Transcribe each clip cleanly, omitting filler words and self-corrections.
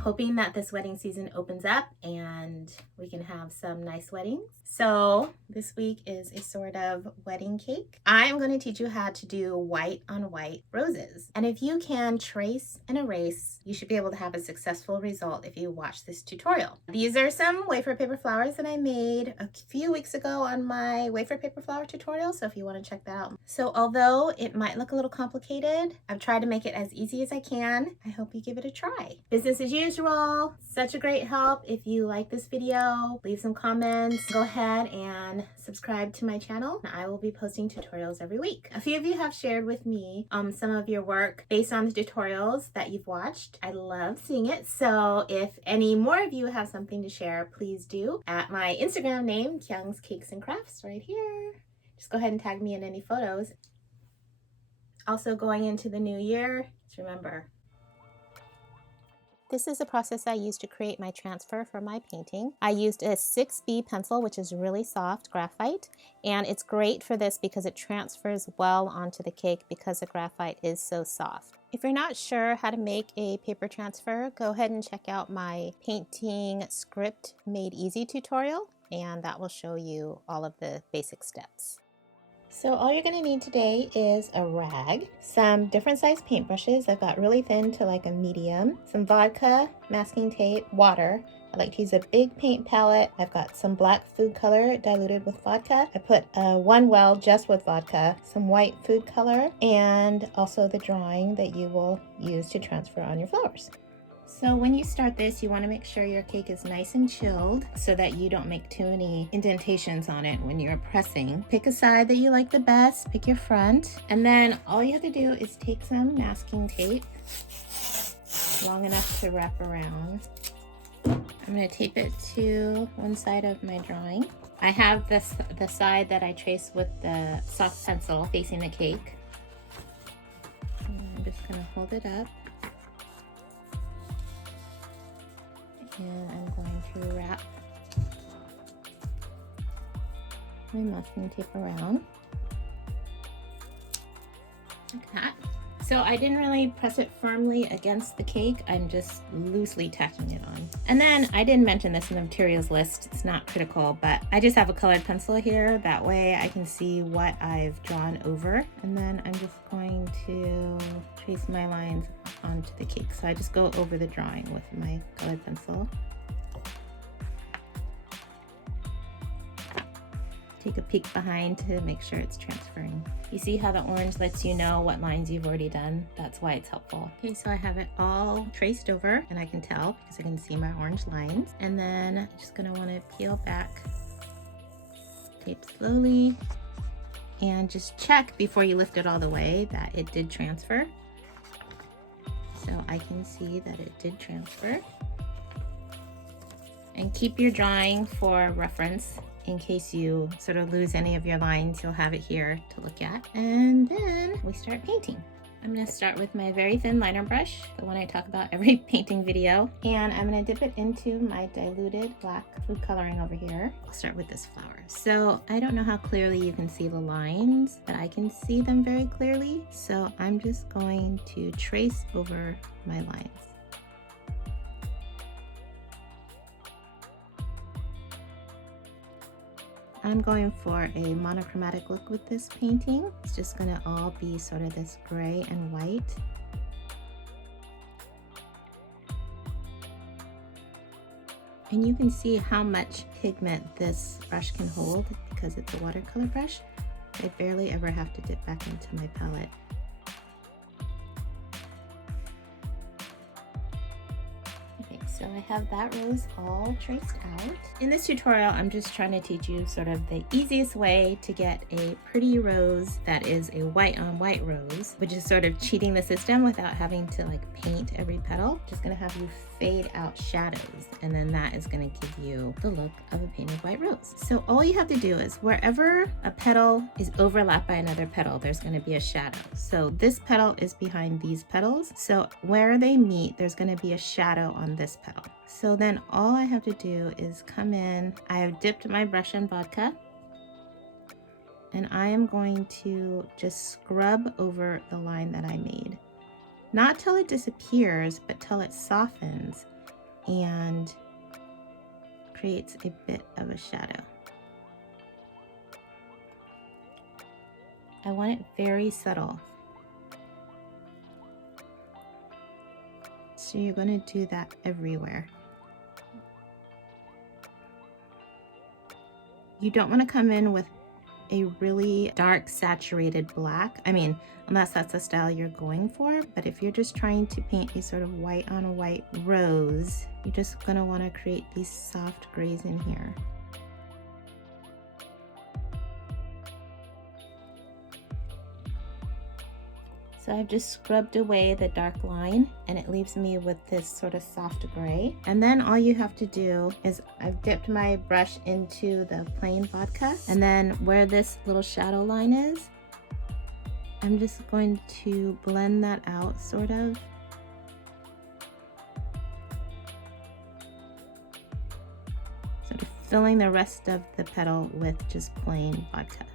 hoping that this wedding season opens up and we can have some nice weddings. So this week is a sort of wedding cake. I'm going to teach you how to do white on white roses. And if you can trace and erase, you should be able to have a successful result if you watch this tutorial. These are some wafer paper flowers that I made a few weeks ago on my wafer paper flower tutorial, so if you want to check that out. So although it might look a little complicated, I've tried to make it as easy as I can. I hope you give it a try. Business as usual. Such a great help. If you like this video, leave some comments. Go ahead and subscribe to my channel. I will be posting tutorials every week. A few of you have shared with me some of your work based on the tutorials that you've watched. I love seeing it. So if any more of you have something to share, please do at my Instagram name, Kyung's Cakes and Crafts, right here. Just go ahead and tag me in any photos. Also, going into the new year, just remember, this is the process I used to create my transfer for my painting. I used a 6B pencil, which is really soft graphite, and it's great for this because it transfers well onto the cake because the graphite is so soft. If you're not sure how to make a paper transfer, go ahead and check out my painting script made easy tutorial, and that will show you all of the basic steps. So all you're going to need today is a rag, some different size paintbrushes. I've got really thin to like a medium, some vodka, masking tape, water. I like to use a big paint palette. I've got some black food color diluted with vodka. I put one well just with vodka, some white food color, and also the drawing that you will use to transfer on your flowers. So when you start this, you want to make sure your cake is nice and chilled so that you don't make too many indentations on it when you're pressing. Pick a side that you like the best, pick your front, and then all you have to do is take some masking tape, long enough to wrap around. I'm going to tape it to one side of my drawing. I have the side that I traced with the soft pencil facing the cake. And I'm just going to hold it up. And I'm going to wrap my masking tape around like that. So I didn't really press it firmly against the cake. I'm just loosely tacking it on. And then I didn't mention this in the materials list. It's not critical, but I just have a colored pencil here. That way I can see what I've drawn over. And then I'm just going to trace my lines onto the cake. So I just go over the drawing with my colored pencil. Take a peek behind to make sure it's transferring. You see how the orange lets you know what lines you've already done? That's why it's helpful. Okay, so I have it all traced over, and I can tell because I can see my orange lines. And then I'm just gonna wanna peel back, tape slowly, and just check before you lift it all the way that it did transfer. So I can see that it did transfer. And keep your drawing for reference. In case you sort of lose any of your lines, you'll have it here to look at. And then we start painting. I'm going to start with my very thin liner brush, the one I talk about every painting video. And I'm going to dip it into my diluted black food coloring over here. I'll start with this flower. So I don't know how clearly you can see the lines, but I can see them very clearly. So I'm just going to trace over my lines. I'm going for a monochromatic look with this painting. It's just gonna all be sort of this gray and white. And you can see how much pigment this brush can hold because it's a watercolor brush. I barely ever have to dip back into my palette. So I have that rose all traced out. In this tutorial, I'm just trying to teach you sort of the easiest way to get a pretty rose that is a white on white rose, which is sort of cheating the system without having to like paint every petal. Just gonna have you fade out shadows, and then that is gonna give you the look of a painted white rose. So all you have to do is wherever a petal is overlapped by another petal, there's gonna be a shadow. So this petal is behind these petals. So where they meet, there's gonna be a shadow on this petal. So then all I have to do is come in. I have dipped my brush in vodka, and I am going to just scrub over the line that I made. Not till it disappears, but till it softens. and creates a bit of a shadow. I want it very subtle. So you're going to do that everywhere. You don't want to come in with a really dark saturated black. I mean, unless that's the style you're going for, but if you're just trying to paint a sort of white on white rose, you're just going to want to create these soft grays in here. So I've just scrubbed away the dark line and it leaves me with this sort of soft gray. And then all you have to do is I've dipped my brush into the plain vodka, and then where this little shadow line is, I'm just going to blend that out sort of. Sort of filling the rest of the petal with just plain vodka.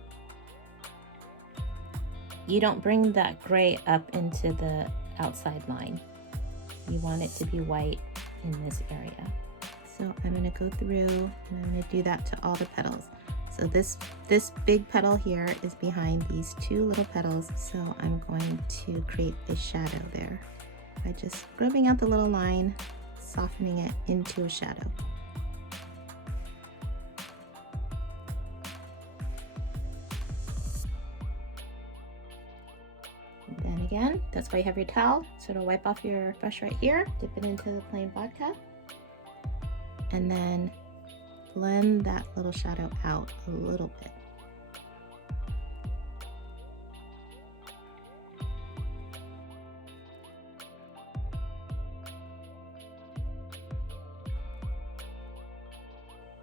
You don't bring that gray up into the outside line. You want it to be white in this area. So I'm going to go through and I'm going to do that to all the petals. So this big petal here is behind these two little petals. So I'm going to create a shadow there by just scrubbing out the little line, softening it into a shadow. Then again, that's why you have your towel. Sort of wipe off your brush right here, dip it into the plain vodka, and then blend that little shadow out a little bit.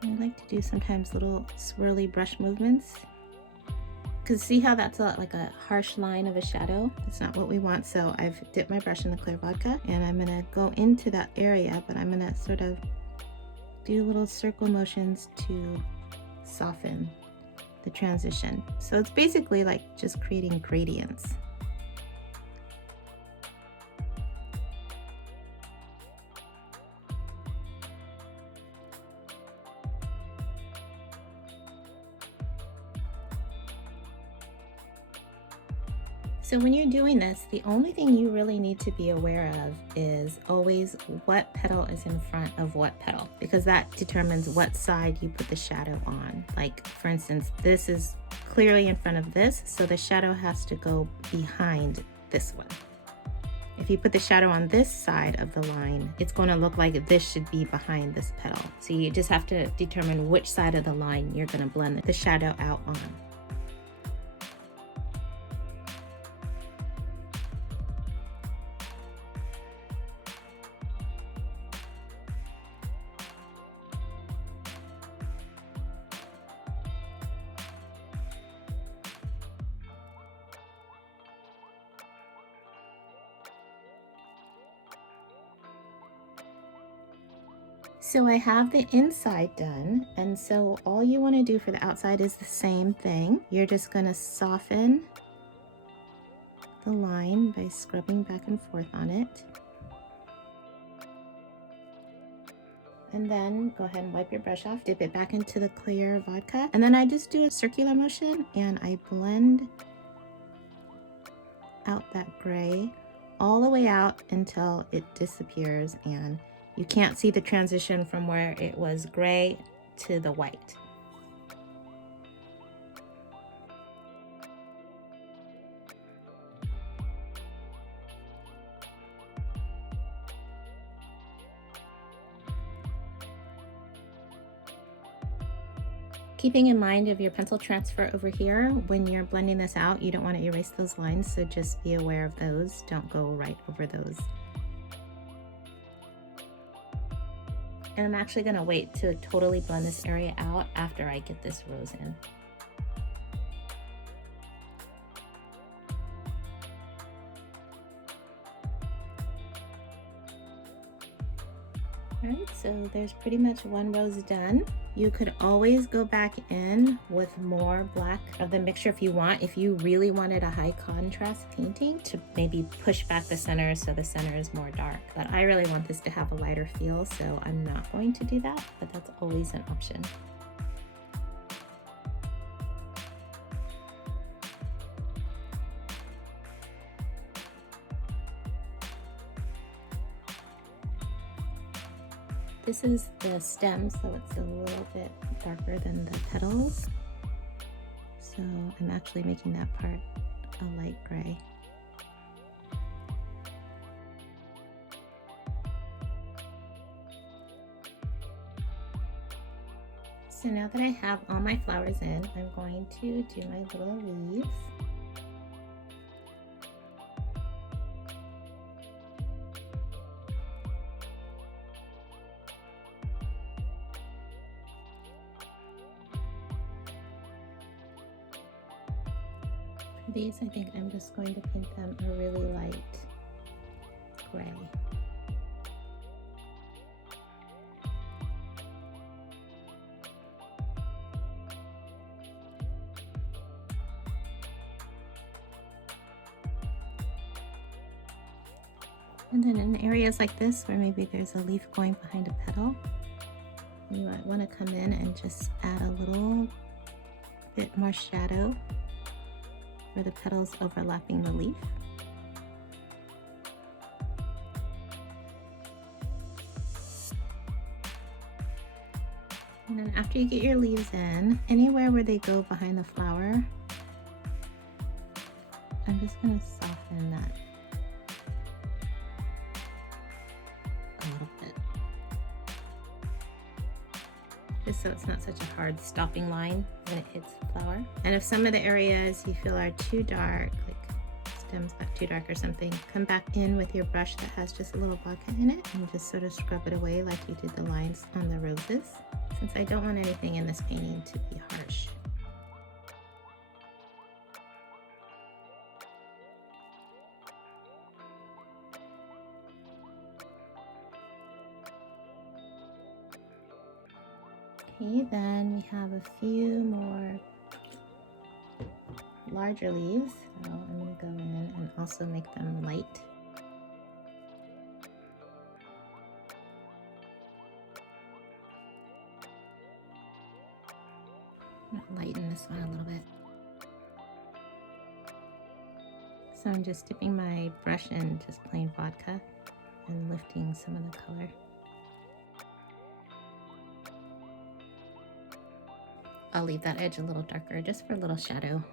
I like to do sometimes little swirly brush movements. Because see how that's like a harsh line of a shadow? That's not what we want. So I've dipped my brush in the clear vodka and I'm gonna go into that area, but I'm gonna sort of do little circle motions to soften the transition. So it's basically like just creating gradients. So when you're doing this, the only thing you really need to be aware of is always what petal is in front of what petal, because that determines what side you put the shadow on. Like for instance, this is clearly in front of this, so the shadow has to go behind this one. If you put the shadow on this side of the line, it's going to look like this should be behind this petal. So you just have to determine which side of the line you're going to blend the shadow out on. So I have the inside done, and so all you want to do for the outside is the same thing. You're just going to soften the line by scrubbing back and forth on it. And then go ahead and wipe your brush off, dip it back into the clear vodka, and then I just do a circular motion and I blend out that gray all the way out until it disappears and you can't see the transition from where it was gray to the white. Keeping in mind of your pencil transfer over here, when you're blending this out, you don't want to erase those lines, so just be aware of those. Don't go right over those. And I'm actually going to wait to totally blend this area out after I get this rose in. Alright, so there's pretty much one rose done. You could always go back in with more black of the mixture if you want. If you really wanted a high contrast painting, to maybe push back the center so the center is more dark. But I really want this to have a lighter feel, so I'm not going to do that, but that's always an option. This is the stem, so it's a little bit darker than the petals. So I'm actually making that part a light gray. So now that I have all my flowers in, I'm going to do my little leaves. For these, I think I'm just going to paint them a really light gray. And then in areas like this where maybe there's a leaf going behind a petal, you might want to come in and just add a little bit more shadow where the petals overlapping the leaf. And then after you get your leaves in, anywhere where they go behind the flower, I'm just going to soften that a little bit. Just so it's not such a hard stopping line when it hits the flower. And if some of the areas you feel are too dark, like stems got too dark or something, come back in with your brush that has just a little vodka in it and just sort of scrub it away like you did the lines on the roses, since I don't want anything in this painting to be harsh. Okay, then we have a few more larger leaves, so I'm going to go in and also make them light. I'm going to lighten this one a little bit. So I'm just dipping my brush in just plain vodka and lifting some of the color. I'll leave that edge a little darker just for a little shadow.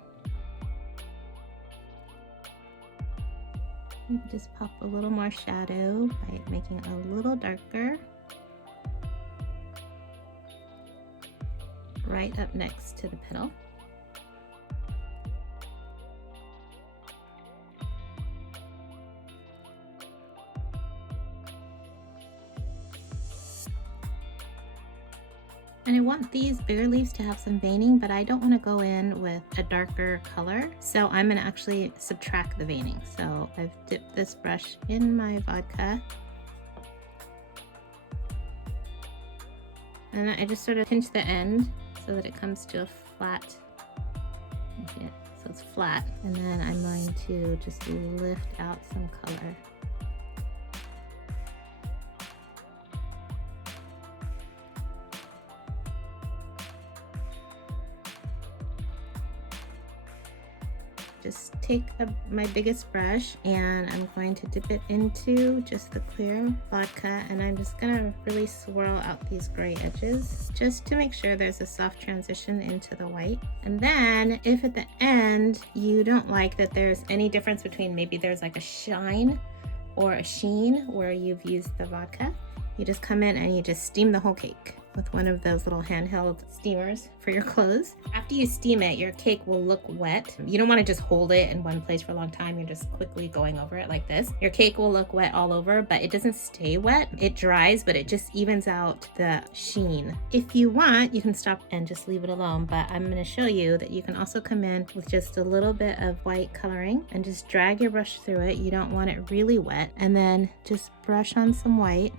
Maybe just pop a little more shadow by making it a little darker. Right up next to the petal. And I want these bigger leaves to have some veining, but I don't want to go in with a darker color. So I'm going to actually subtract the veining. So I've dipped this brush in my vodka. And I just sort of pinch the end so that it comes to a flat, so it's flat. And then I'm going to just lift out some color. Just take my biggest brush and I'm going to dip it into just the clear vodka, and I'm just gonna really swirl out these gray edges just to make sure there's a soft transition into the white. And then if at the end you don't like that there's any difference between maybe there's like a shine or a sheen where you've used the vodka, you just come in and you just steam the whole cake with one of those little handheld steamers for your clothes. After you steam it, your cake will look wet. You don't want to just hold it in one place for a long time. You're just quickly going over it like this. Your cake will look wet all over, but it doesn't stay wet. It dries, but it just evens out the sheen. If you want, you can stop and just leave it alone, but I'm going to show you that you can also come in with just a little bit of white coloring and just drag your brush through it. You don't want it really wet. And then just brush on some white.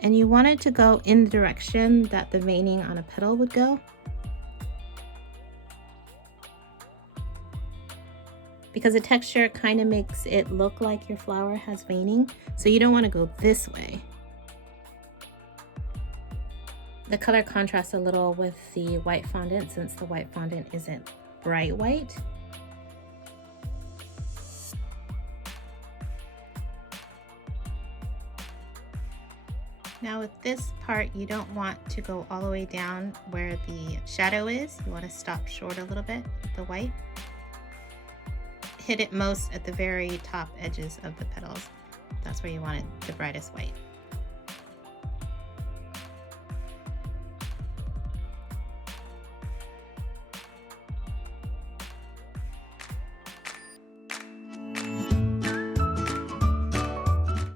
And you want it to go in the direction that the veining on a petal would go. Because the texture kind of makes it look like your flower has veining, so you don't want to go this way. The color contrasts a little with the white fondant since the white fondant isn't bright white. Now with this part, you don't want to go all the way down where the shadow is. You want to stop short a little bit with the white. Hit it most at the very top edges of the petals. That's where you want it the brightest white.